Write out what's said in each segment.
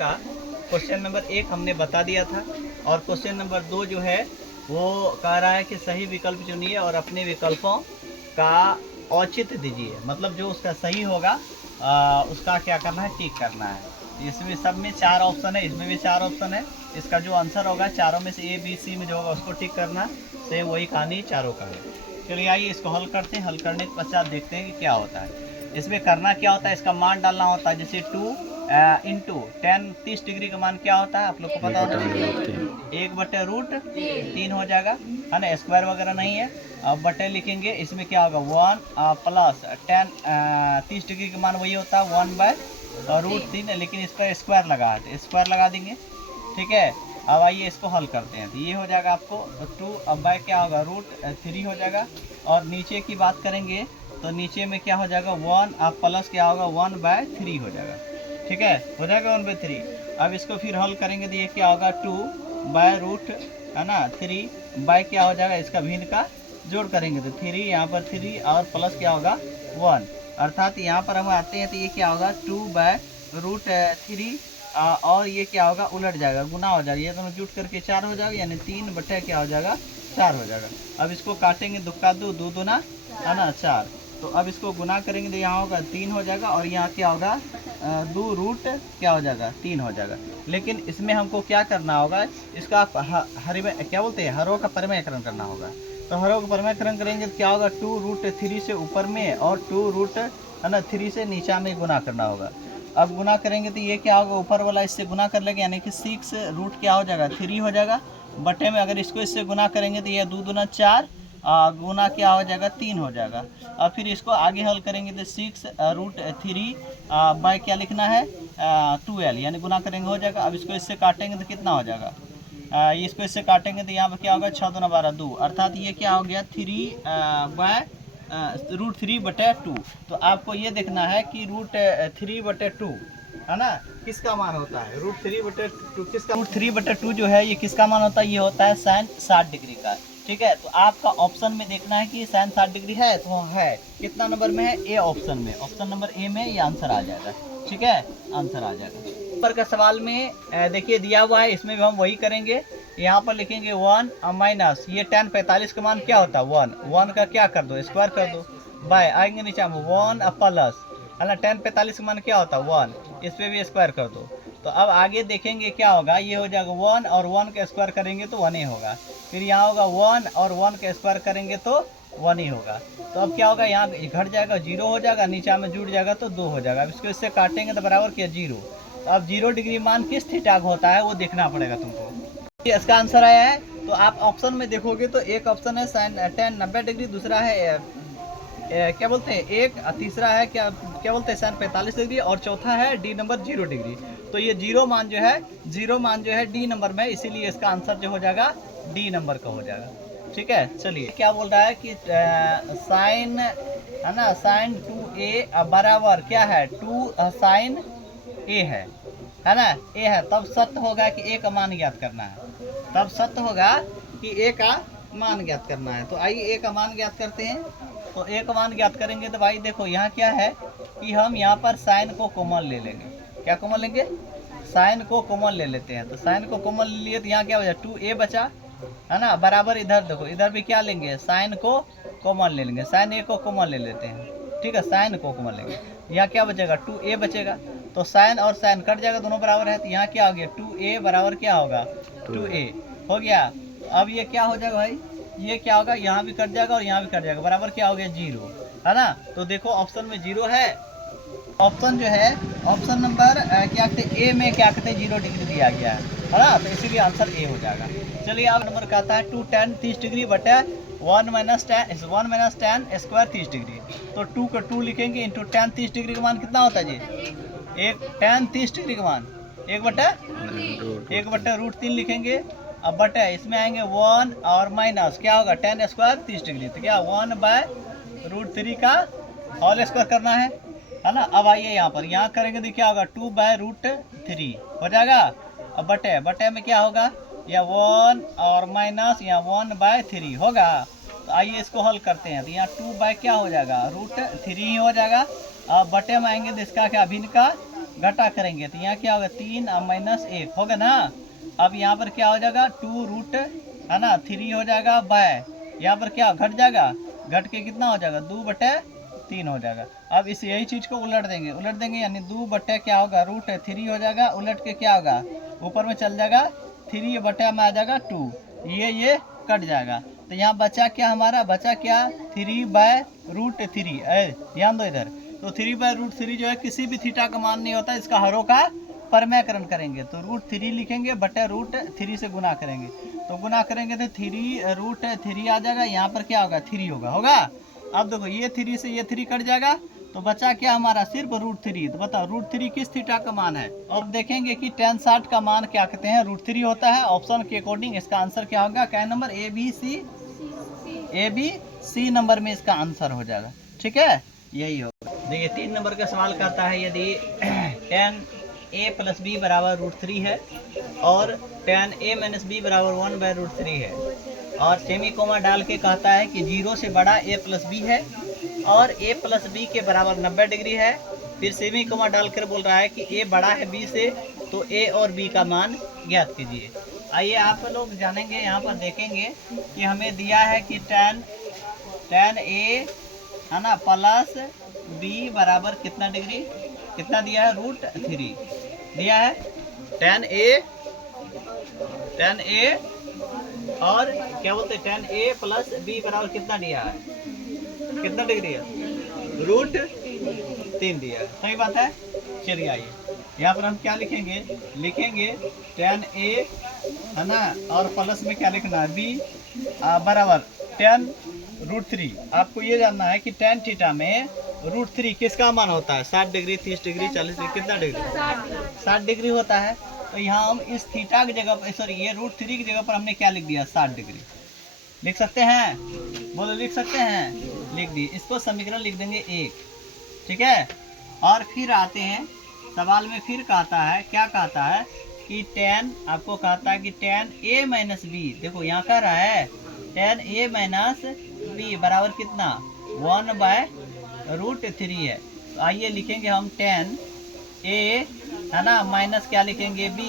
का question number 1 हमने बता दिया था और क्वेश्चन नंबर 2 जो है वो कह रहा है कि सही विकल्प चुनिए और अपने विकल्पों का औचित्य दीजिए, मतलब जो उसका सही होगा उसका क्या करना है, टिक करना है। इसमें सब में 4 ऑप्शन है, इसमें भी 4 ऑप्शन है। इसका जो आंसर होगा चारों में से ए बी सी में जो होगा उसको टिक करना। सेम वही कहानी चारों का है। चलिए आइए इसको हल करते हैं। हल करने के पश्चात देखते हैं कि क्या होता है। इसमें करना क्या होता है, इसका मान डालना होता है। जैसे 2 इंटू 10 30 डिग्री का मान क्या होता है आप लोग को पता होता है, 1/√3 हो जाएगा, है ना। स्क्वायर वगैरह नहीं है। अब बटे लिखेंगे, इसमें क्या होगा 1 प्लस 10 30 डिग्री का मान वही होता है 1/√3, लेकिन इसका स्क्वायर लगा है तो स्क्वायर लगा देंगे। ठीक है, अब आइए इसको हल करते हैं। तो ये हो जाएगा आपको 2 अब बाय क्या होगा √3 हो जाएगा। और नीचे की बात करेंगे तो नीचे में क्या हो जाएगा 1 प्लस क्या होगा 1/3 हो जाएगा। ठीक है, हो जाएगा 1/3। अब इसको फिर हल करेंगे तो ये क्या होगा 2/√, है ना, 3 बाय क्या हो जाएगा, इसका भिन्न का जोड़ करेंगे तो 3 यहाँ पर 3 और प्लस क्या होगा 1, अर्थात यहाँ पर हम आते हैं तो ये क्या होगा 2/√3 और ये क्या होगा उलट जाएगा, गुना हो जाएगा। ये दोनों जुट करके 4 हो जाएगा, यानी 3 बटे क्या हो जाएगा 4 हो जाएगा। अब इसको काटेंगे, दुक्का 2 2 दूना, है ना 4। तो अब इसको गुना करेंगे तो यहाँ होगा 3 हो जाएगा और यहाँ क्या होगा 2 क्या हो जाएगा 3 हो जाएगा। लेकिन इसमें हमको क्या करना होगा, इसका क्या बोलते हैं हरों का परिमेयकरण करना होगा। तो हरों का परिमेयकरण करेंगे तो क्या होगा 2√3 से ऊपर में और 2√3 से नीचा में गुना करना होगा। अब गुना करेंगे तो ये क्या होगा ऊपर वाला इससे गुना कर लेंगे, यानी कि 6 क्या हो जाएगा 3 हो जाएगा। बटे में अगर इसको इससे गुना करेंगे तो ये 2 दूना 4 गुना क्या हो जाएगा 3 हो जाएगा। और फिर इसको आगे हल करेंगे तो 6√3 बाय क्या लिखना है 12, यानी गुना करेंगे हो जाएगा। अब इसको इससे काटेंगे तो कितना हो जाएगा, इसको इससे काटेंगे तो यहाँ पर क्या होगा 6 दूना 12 2, अर्थात ये क्या हो गया 3/√3/2। तो आपको ये देखना है कि √3/2 है ना किसका मान होता है, √3/2 किसका, √3/2 जो है ये किसका मान होता है, ये होता है sin 60 डिग्री का। ठीक है, तो आपका ऑप्शन में देखना है कि sin 60 डिग्री है तो है, कितना नंबर में है ए ऑप्शन में, ऑप्शन नंबर ए में ये आंसर आ जाएगा। ठीक है, आंसर आ जाएगा। ऊपर का सवाल में देखिए दिया हुआ है, इसमें भी हम वही करेंगे। यहाँ पर लिखेंगे 1 माइनस ये tan 45 का मान क्या होता है 1 का क्या कर दो स्क्वायर कर दो, बाय आएंगे नीचे हम 1 प्लस, है ना, tan 45 का मान क्या होता है 1, इस पर भी स्क्वायर कर दो। तो अब आगे देखेंगे क्या होगा, ये हो जाएगा 1 और 1 का स्क्वायर करेंगे तो 1 ही होगा। फिर यहाँ होगा 1 और 1 का स्क्वायर करेंगे तो 1 ही होगा। तो अब क्या होगा यहाँ घट जाएगा 0 हो जाएगा, नीचा में जुड़ जाएगा तो 2 हो जाएगा। अब इसको इससे काटेंगे तो बराबर क्या 0। तो अब 0 डिग्री मान किस थीटा का होता है वो देखना पड़ेगा तुमको। इसका आंसर आया है तो आप ऑप्शन में देखोगे तो एक ऑप्शन है sin tan 90 डिग्री, दूसरा है क्या बोलते हैं एक, तीसरा है क्या बोलते हैं sin 45 डिग्री और चौथा है डी नंबर 0 डिग्री। तो ये 0 मान जो है डी नंबर में, इसीलिए इसका आंसर जो हो जाएगा डी नंबर का हो जाएगा। ठीक है, चलिए क्या बोल रहा है कि साइन, है ना, sin 2a बराबर क्या है 2 sin a है ना, ए है, तब सत्य होगा कि ए का मान ज्ञात करना है, तब सत्य होगा कि ए का मान ज्ञात करना है। तो आइए ए का मान ज्ञात करते हैं। तो ए का मान ज्ञात करेंगे तो भाई देखो यहाँ क्या है कि हम यहाँ पर साइन को कॉमन ले लेंगे। क्या कॉमन लेंगे, साइन को कॉमन ले लेते हैं। तो साइन को कॉमन ले लिए तो यहाँ क्या हो जाए 2a बचा, है ना, बराबर इधर देखो इधर भी क्या लेंगे साइन को कॉमन ले लेंगे, साइन ए को कॉमन ले लेते हैं। ठीक है, साइन को कॉमन लेंगे, यहाँ क्या बचेगा 2a बचेगा। तो साइन और साइन कट जाएगा, दोनों बराबर है, तो यहाँ क्या हो गया 2a बराबर क्या होगा 2a हो गया। अब ये क्या हो जाएगा भाई, ये क्या होगा यहाँ भी कट जाएगा और यहाँ भी कट जाएगा, बराबर क्या हो गया 0, है ना। तो देखो ऑप्शन में 0 है, ऑप्शन जो है ऑप्शन नंबर क्या कहते हैं ए में क्या कहते हैं 0 डिग्री दिया गया है ना, तो इसीलिए आंसर ए हो जाएगा। चलिए अब नंबर कहता है 2 tan 30 डिग्री बटे 1 माइनस tan स्क्वायर 30 डिग्री। तो 2 का 2 लिखेंगे इंटू tan 30 डिग्री का मान कितना होता है जी, एक tan 30 डिग्री का मान 1/√3 लिखेंगे। अब बटे इसमें आएंगे 1 और माइनस क्या होगा tan स्क्वायर 30 डिग्री, तो क्या 1/√3 का होल स्क्वायर करना है ना। अब आइए यहाँ करेंगे तो क्या होगा 2/√3 हो जाएगा। अब बटे में क्या होगा या 1 और माइनस या 1/3 होगा। तो आइए इसको हल करते हैं। तो यहाँ 2 बाय क्या हो जाएगा √3 ही हो जाएगा। अब बटे में आएंगे तो इसका क्या भिन्न का घटा करेंगे तो यहाँ क्या होगा 3 और माइनस 1 होगा ना। अब यहाँ पर क्या हो जाएगा 2 रूट है ना 3 हो जाएगा बाय, यहाँ पर क्या घट जाएगा, घट के कितना हो जाएगा 2/3 हो जाएगा। अब इस यही चीज़ को उलट देंगे यानी 2 क्या होगा √3 हो जाएगा, उलट के क्या होगा ऊपर में चल जाएगा 3 बटे में आ जाएगा 2, ये कट जाएगा। तो यहाँ बचा क्या हमारा, बचा क्या 3/√3। ध्यान दो इधर, तो 3/√3 जो है किसी भी थीटा का मान नहीं होता, इसका हरों का परमयकरण करेंगे तो √3 लिखेंगे बटे √3 से गुना करेंगे, तो गुना करेंगे तो 3 √3 आ जाएगा, यहाँ पर क्या होगा 3 होगा। अब देखो ये 3 से ये 3 कट जाएगा तो बचा क्या हमारा सिर्फ √3। तो बताओ √3 किस थीटा का मान है। अब देखेंगे कि tan 60 का मान क्या कहते हैं, √3 होता है। ऑप्शन के अकॉर्डिंग इसका आंसर क्या होगा, क्या नंबर A B नंबर में इसका आंसर हो जाएगा। ठीक है, यही होगा। देखिए 3 नंबर का सवाल कहता है यदि tan A + B = √3 है और tan A - B = 1/√3 है और सेमी कोमा डाल के कहता है कि 0 से बड़ा A + B है और A + B के बराबर 90 डिग्री है। फिर सेमी कोमा डालकर बोल रहा है कि A बड़ा है B से, तो A और B का मान ज्ञात कीजिए। आइए आप लोग जानेंगे, यहाँ पर देखेंगे कि हमें दिया है कि tan A है ना प्लस B बराबर कितना डिग्री, कितना दिया है √3 दिया है। tan A और क्या बोलते हैं tan A + B बराबर कितना दिया है, कितना डिग्री है √3 दिया है। सही बात है। चलिए आइए यहाँ पर हम क्या लिखेंगे tan A है ना और प्लस में क्या लिखना है B बराबर tan √3। आपको ये जानना है कि tan थीटा में √3 किसका मान होता है, 60 डिग्री 30 डिग्री 40 डिग्री, कितना डिग्री 60 डिग्री होता है। तो यहाँ हम इस थीटा की जगह पर, सॉरी ये √3 की जगह पर हमने क्या लिख दिया 60 डिग्री लिख सकते हैं, बोलो लिख सकते हैं, लिख दिए। इसको समीकरण लिख देंगे 1। ठीक है, और फिर आते हैं सवाल में, फिर कहता है क्या कहता है कि tan, आपको कहता है कि tan A - B, देखो यहाँ कह रहा है tan A - B बराबर कितना 1/√3 है। तो आइए लिखेंगे हम tan A है ना माइनस क्या लिखेंगे B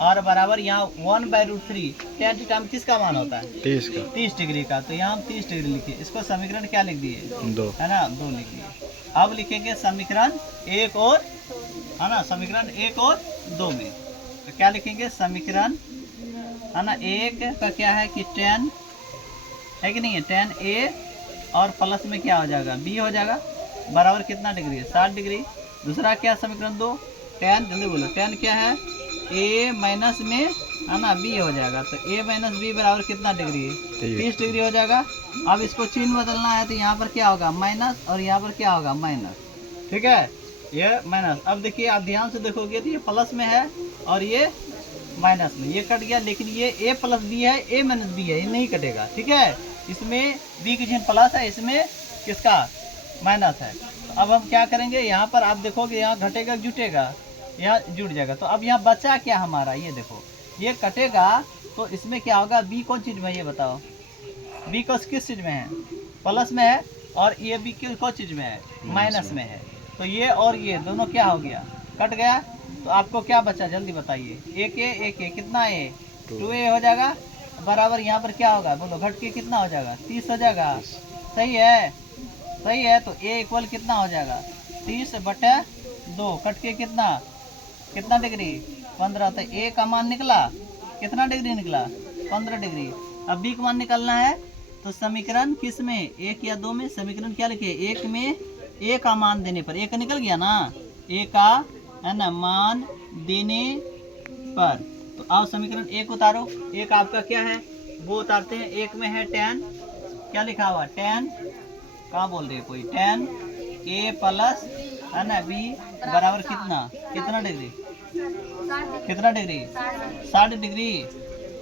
और बराबर यहाँ 1/√3। tan थीटा में किसका मान होता है 30 डिग्री का, तो यहाँ हम 30 डिग्री लिखे। इसको समीकरण क्या लिख दिए 2 है ना 2 लिख दिए। अब लिखेंगे समीकरण 1 और है ना समीकरण 1 और 2 में, तो क्या लिखेंगे समीकरण है ना 1 का क्या है कि tan है कि नहीं है, tan A और प्लस में क्या हो जाएगा B हो जाएगा बराबर कितना डिग्री है 60 डिग्री। दूसरा क्या समीकरण 2 tan, जल्दी बोलो tan क्या है A माइनस में है ना B हो जाएगा, तो A - B बराबर कितना डिग्री है 30 डिग्री हो जाएगा। अब इसको चिन्ह बदलना है तो यहाँ पर क्या होगा माइनस और यहाँ पर क्या होगा माइनस। ठीक है, ये माइनस। अब देखिए आप ध्यान से देखोगे तो ये प्लस में है और ये माइनस में, ये कट गया, लेकिन ये A + B है A - B है, ये नहीं कटेगा। ठीक है, इसमें B की चिन्ह प्लस है, इसमें किसका माइनस है। तो अब हम क्या करेंगे, यहाँ पर आप देखोगे यहाँ घटेगा जुटेगा, यहाँ जुट जाएगा। तो अब यहाँ बचा क्या हमारा, ये देखो ये कटेगा तो इसमें क्या होगा B कौन चीज़ में है ये बताओ, B किस चीज़ में है प्लस में है और ये B कौन चीज़ में है माइनस में है। तो ये और ये दोनों क्या हो गया कट गया, तो आपको क्या बचा जल्दी बताइए। एक ए कितना A 2A हो जाएगा बराबर यहाँ पर क्या होगा बोलो घट के कितना हो जाएगा 30 हो जाएगा। सही है, सही है। तो A इक्वल कितना हो जाएगा 30/2 कट के कितना डिग्री 15। तो A का मान निकला कितना डिग्री निकला 15 डिग्री। अब B का मान निकालना है तो समीकरण किस में 1 या 2 में, समीकरण क्या लिखे 1 में A का मान देने पर, A का निकल गया ना, A का है ना मान देने पर। तो आओ समीकरण 1 उतारो, 1 आपका क्या है वो उतारते हैं। 1 में है tan, क्या लिखा हुआ tan, कहाँ बोल रहे कोई tan A प्लस है ना B बराबर कितना डिग्री 60 डिग्री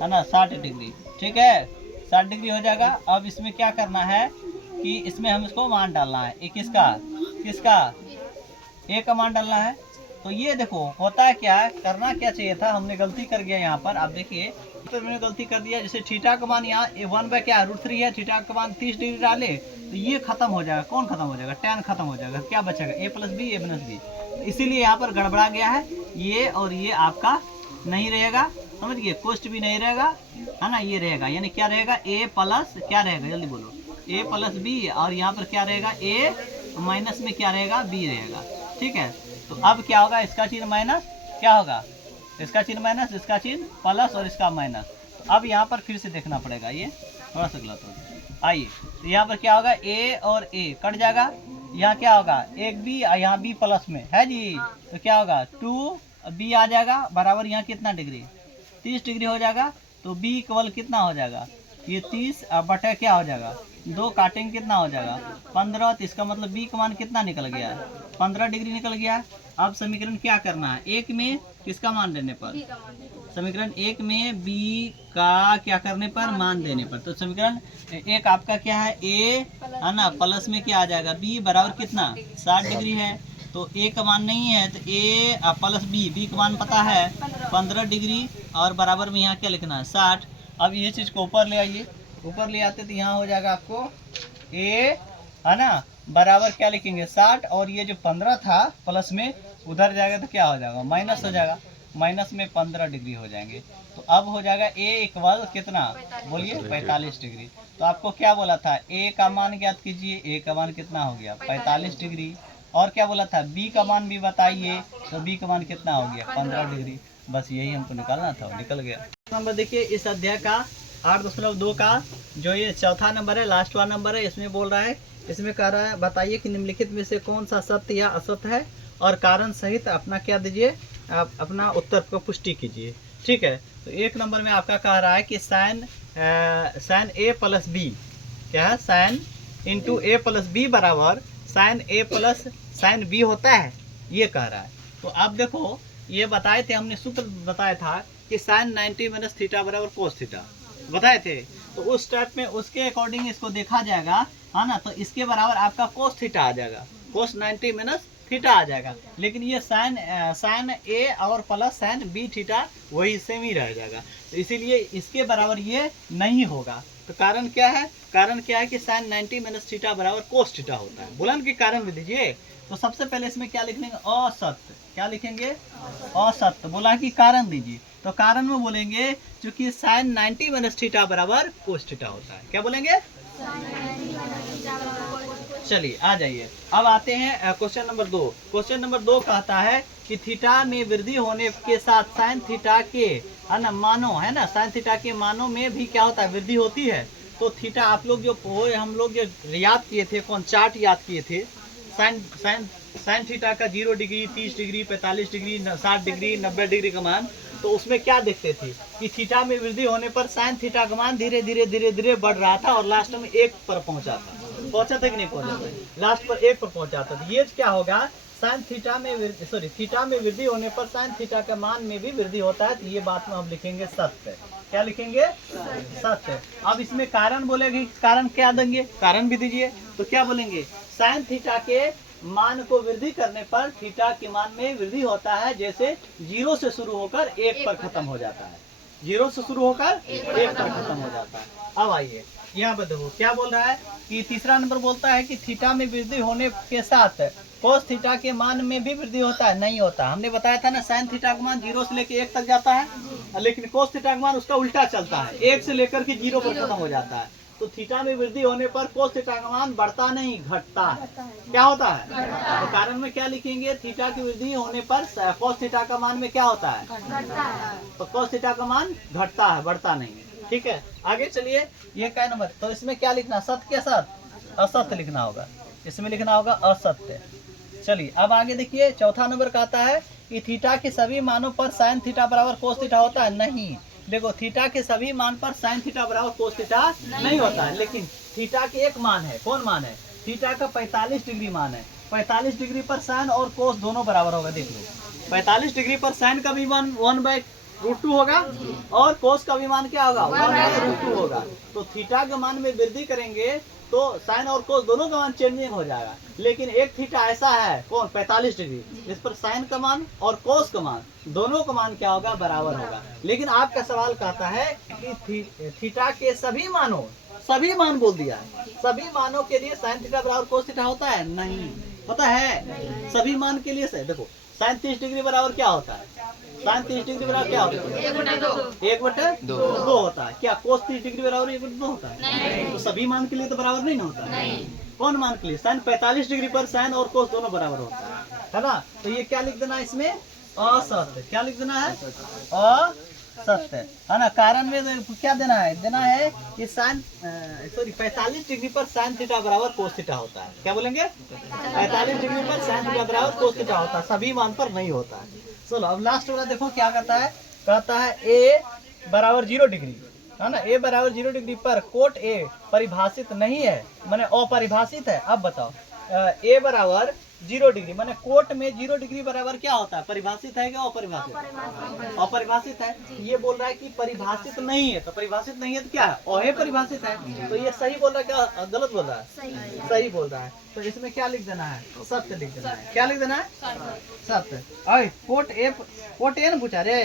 है ना 60 डिग्री। ठीक है 60 डिग्री हो जाएगा। अब इसमें क्या करना है कि इसमें हम इसको मान डालना है, एक किसका A का मान डालना है। तो ये देखो होता है क्या, करना क्या चाहिए था, हमने गलती कर गया यहाँ पर। आप देखिए तो मैंने गलती कर दिया, जैसे थीटा का मान यहाँ 1/√3 है, थीटा का मान 30 डिग्री डाले तो ये खत्म हो जाएगा, कौन खत्म हो जाएगा tan खत्म हो जाएगा, क्या बचेगा A + B A - B। इसीलिए यहाँ पर गड़बड़ा गया है, ये और ये आपका नहीं रहेगा, समझ गए, कोस्ट भी नहीं रहेगा, है ना, ये रहेगा, यानी क्या रहेगा, ए प्लस क्या रहेगा, जल्दी बोलो, ए प्लस बी, और यहाँ पर क्या रहेगा, ए माइनस में क्या रहेगा, बी रहेगा। ठीक है, तो अब क्या होगा, इसका चिन्ह माइनस, क्या होगा, इसका चिन्ह माइनस, इसका चिन्ह प्लस और इसका माइनस। तो अब यहाँ पर फिर से देखना पड़ेगा, ये थोड़ा सा गलत होगा। आइए, तो यहाँ पर क्या होगा, ए और ए कट जाएगा, यहाँ क्या होगा, एक बी, यहाँ बी प्लस में है जी, तो क्या होगा 2 बी आ जाएगा बराबर, यहाँ कितना डिग्री, 30 डिग्री हो जाएगा। तो बी इक्वल कितना हो जाएगा, ये 30 बटे क्या हो जाएगा, 2 काटेंगे कितना हो जाएगा 15, तो इसका मतलब बी का मान कितना निकल गया है, 15 डिग्री निकल गया है। अब समीकरण क्या करना है, एक में किसका मान देने पर, समीकरण एक में बी का क्या करने पर, मान देने पर। तो समीकरण एक आपका क्या है, ए है ना, प्लस में क्या आ जाएगा, बी बराबर कितना 60 डिग्री है। तो ए का मान नहीं है, तो ए प्लस बी का मान पता है 15 डिग्री, और बराबर में यहाँ क्या लिखना है 60। अब ये चीज़ को ऊपर ले आइए, ऊपर ले आते तो यहाँ हो जाएगा आपको ए है ना बराबर क्या लिखेंगे 60, और ये जो 15 था प्लस में उधर जाएगा तो क्या हो जाएगा, माइनस हो जाएगा, माइनस में 15 डिग्री हो जाएंगे। तो अब हो जाएगा ए इक्वल कितना, बोलिए 45 डिग्री। तो आपको क्या बोला था, ए का मान ज्ञात कीजिए, ए का मान कितना हो गया 45 डिग्री, और क्या बोला था बी का मान भी बताइए, तो बी का मान कितना हो गया 15 डिग्री। बस यही हमको निकालना था, निकल गया। नंबर देखिए इस अध्याय का 8.2 का जो ये चौथा नंबर है, लास्ट वाला नंबर है, इसमें बोल रहा है, इसमें कह रहा है बताइए कि निम्नलिखित में से कौन सा सत्य या असत्य है, और कारण सहित अपना क्या दीजिए, आप अपना उत्तर को पुष्टि कीजिए। ठीक है, तो एक नंबर में आपका कह रहा है कि साइन ए प्लस बी, क्या है, साइन इंटू ए प्लस बी बराबर साइन ए प्लस साइन बी होता है, ये कह रहा है। तो आप देखो ये बताए थे हमने, सूत्र बताया था कि साइन 90 माइनस थीटा बराबर कोस थीटा बताए थे। तो उस टाइप में उसके अकॉर्डिंग इसको देखा जाएगा, है ना, तो इसके बराबर आपका कोस थीटा आ जाएगा, कोस 90 माइनस थीटा आ जाएगा। लेकिन ये साइन ए और प्लस साइन बी थीटा वही सेम ही रह जाएगा, तो इसीलिए इसके बराबर ये नहीं होगा। तो कारण क्या है, कारण क्या है कि साइन 90 माइनस थीटा बराबर कोस थीटा होता है। बोला ना कि कारण भी दीजिए, तो सबसे पहले इसमें क्या लिखेंगे, असत्य, क्या लिखेंगे, असत्य। बोला कि कारण दीजिए, तो कारण में बोलेंगे क्योंकि साइन 90 माइनस थीटा बराबर कोस थीटा होता है, क्या बोलेंगे। चलिए आ जाइए, अब आते हैं क्वेश्चन नंबर 2। क्वेश्चन नंबर 2 कहता है कि थीटा में वृद्धि होने के साथ साइन थीटा के, है ना, मानो, है ना, साइन थीटा के मानों में भी क्या होता है, वृद्धि होती है। तो थीटा आप लोग जो हम लोग जो याद किए थे, कौन चार्ट याद किए थे, साइन थीटा का 0 degree, 30 degree, 45 degree, 60 degree, 90 degree का मान, तो उसमें क्या देखते थे कि थीटा में वृद्धि होने पर साइन थीटा का मान धीरे धीरे धीरे धीरे बढ़ रहा था, और लास्ट में 1 पर पहुंचा था कि नहीं पहुंचा था, लास्ट पर 1 पर पहुंचा था। तो ये क्या होगा, साइन थीटा में थीटा में वृद्धि होने पर साइन थीटा के मान में भी वृद्धि होता है। तो ये बात में हम लिखेंगे सत्य, क्या लिखेंगे, सत्य। अब इसमें कारण बोलेंगे, कारण क्या देंगे, कारण भी दीजिए, तो क्या बोलेंगे, साइन थीटा के मान को वृद्धि करने पर थीटा के मान में वृद्धि होता है, जैसे 0 से शुरू होकर 1 पर खत्म हो जाता है, 0 से शुरू होकर 1 पर खत्म हो जाता है। अब आइए यहाँ पर देखो क्या बोल रहा है कि तीसरा नंबर बोलता है कि थीटा में वृद्धि होने के साथ कोस थीटा के मान में भी वृद्धि होता है, नहीं होता। हमने बताया था ना, साइन थीटा का मान 0 से लेकर 1 तक जाता है, लेकिन कोस थीटा का मान उसका उल्टा चलता है, 1 से लेकर के 0 पर खत्म हो जाता है। तो थीटा में वृद्धि होने पर कोस थीटा का मान बढ़ता नहीं, घटता है, क्या होता है, तो कारण में क्या लिखेंगे, थीटा की वृद्धि होने पर कोस थीटा का मान में क्या होता है, तो कोस थीटा का मान घटता है, बढ़ता नहीं। ठीक है, आगे चलिए, ये क्या नंबर, तो इसमें क्या लिखना, सत्य के साथ असत्य लिखना होगा, इसमें लिखना होगा असत्य। चलिए अब आगे देखिए, चौथा नंबर कहता है कि थीटा के सभी मानों पर साइन थीटा बराबर कोस थीटा होता है, नहीं। देखो थीटा के सभी मान पर साइन थीटा बराबर कोस थीटा नहीं होता है, लेकिन थीटा के एक मान है, कौन मान है, थीटा का 45 डिग्री मान है। 45 डिग्री पर साइन और कोस दोनों बराबर होगा, देख लो 45 डिग्री पर साइन का भी मान 1/√2 होगा, और कोस का भी मान क्या होगा, 1/√2 होगा। तो थीटा के मान में वृद्धि करेंगे तो साइन और कोस दोनों का मान चेंजिंग हो जाएगा, लेकिन एक थीटा ऐसा है, कौन, 45 डिग्री, जिस पर साइन का मान और कोस का मान दोनों का मान क्या होगा, बराबर होगा। लेकिन आपका सवाल कहता है कि थीटा के सभी मानों, सभी मान बोल दिया है, सभी मानों के लिए साइन थीटा बराबर कोस थीटा होता है, नहीं। होता है सभी मान के लिए सही। देखो साइन 30 डिग्री बराबर क्या होता है, साइन 30 डिग्री बराबर क्या होता है, 1/2 होता है। क्या कोस 30 डिग्री बराबर 1/2 होता है? तो सभी मान के लिए तो बराबर नहीं ना होता है। कौन मान के लिए? साइन 45 डिग्री पर साइन और कोस दोनों बराबर होता है ना। तो ये क्या लिख देना है इसमें, असत्य। क्या लिख देना है, असत्य, है ना। कारण में क्या देना है, देना है ये साइन 45 डिग्री पर साइन थीटा बराबर कोस थीटा होता है। क्या बोलेंगे, 45 डिग्री पर साइन थीटा बराबर कोस थीटा होता है, सभी मान पर नहीं होता है। चलो अब लास्ट वाला देखो क्या कहता है, कहता है ए बराबर 0 डिग्री, है ना। ए बराबर 0 डिग्री पर कोट ए परिभाषित नहीं है, माने अपरिभाषित है। अब बताओ ए बराबर 0 डिग्री माने कोट में 0 डिग्री बराबर क्या होता है, परिभाषित है क्या अपरिभाषित? अपरिभाषित है। ये बोल रहा है कि परिभाषित नहीं है, तो परिभाषित नहीं है तो क्या है, अहे परिभाषित है। तो ये सही बोल रहा है क्या गलत बोल रहा है? सही बोल रहा है। तो इसमें क्या लिख देना है, सत्य लिख देना है। क्या लिख देना है, सत्य। अरे कोट ए ना पूछा रे,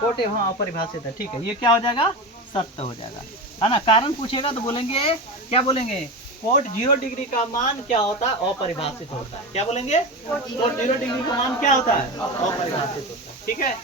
कोट ए हाँ अपरिभाषित है, ठीक है। ये क्या हो जाएगा, सत्य हो जाएगा, है ना। कारण पूछेगा तो बोलेंगे, क्या बोलेंगे, कोट 0 डिग्री का मान क्या होता है, अपरिभाषित होता है। क्या बोलेंगे, कोट 0 डिग्री का मान क्या होता है, अपरिभाषित होता है, ठीक है।